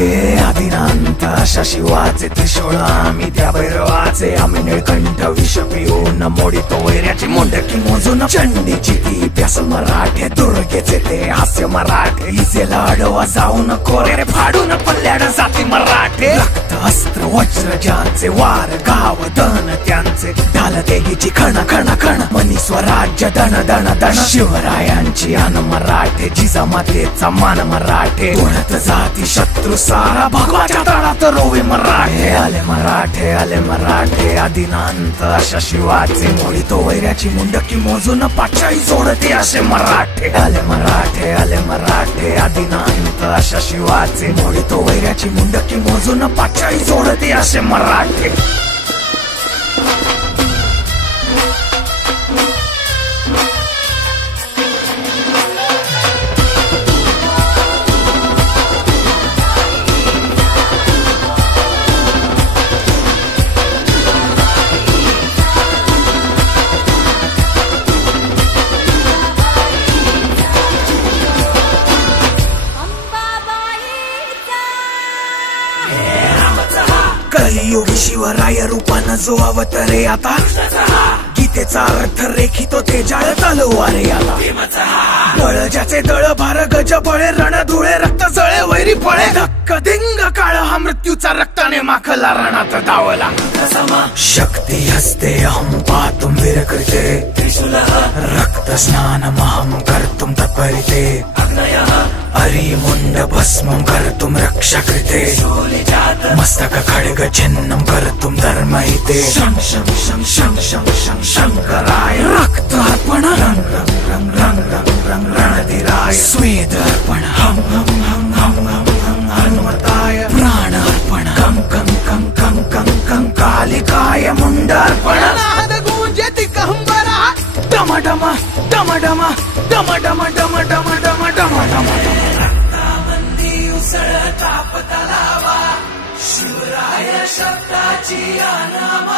हे आदिनांत अशा शिवाचे त्रिशूळ आम्ही त्या भैरवाचे आम्ही निळकंठ विष पिऊन मोडितो वैऱ्याची मुंडकी मोजून चंडीची ती प्यास मराठे दुर्गेचे ते हास्य मराठे इसेला अडवा जाऊन कोरे फाडून पल्ल्याड जाती मराठे रक्त अस्त्र वज्र ज्यांचे वार गाव दन त्यांचे ढाल देगीची खण खण खण मनी स्वराज्य दण दण दण शिवरायांची अन मराठे जिजामातेचा मान मराठे कोणत जाती शत्रू सारा भगवाच्या तळात रोवे मराठे आले मराठे आदिनांत अशा शिवाचे मोडितो वैऱ्याची मुंडकी मोजून पाचाई जोडते असे मराठे आले मराठे आदिनांत अशा शिवाचे मोडितो वैऱ्याची मुंडकी मोजून पाचाई जोडते असे मराठे कलियुगी शिवराय रूपानं जो अवतरे आता गीतेचा अर्थ रेखितो ते जाळ तलवारे आला बळ ज्याचे दळ भार गज बळे रण धुळे रक्त जळे वैरी पळे धक्क दिंग काळ हा मृत्यूचा रक्ताने माखला रणात धावला शक्ती हस्ते अहं पातुं विरकृते रक्त स्नानमहं कर्तुं तत्परिते हरि मुंड भस्मं कर्तुं रक्षा कृते मस्तक खड्ग छिन्नं कर्तुं धर्महिते शं शं शं शं शं शं शंकराय रक्तार्पण रंग रंग रंग रंग रंग रणधीराय स्वेदार्पण हम हम हम हम हम हम हनुमताय प्राणार्पण कं कं कं कं कं कं कालिकाय मुंडार्पण नाद गूंजति कहंबरा डम डम डम डम डम डम डम डम डम डम डम रक्तामंदी उसळता पतलावा शिवराय शब्दाची अनामा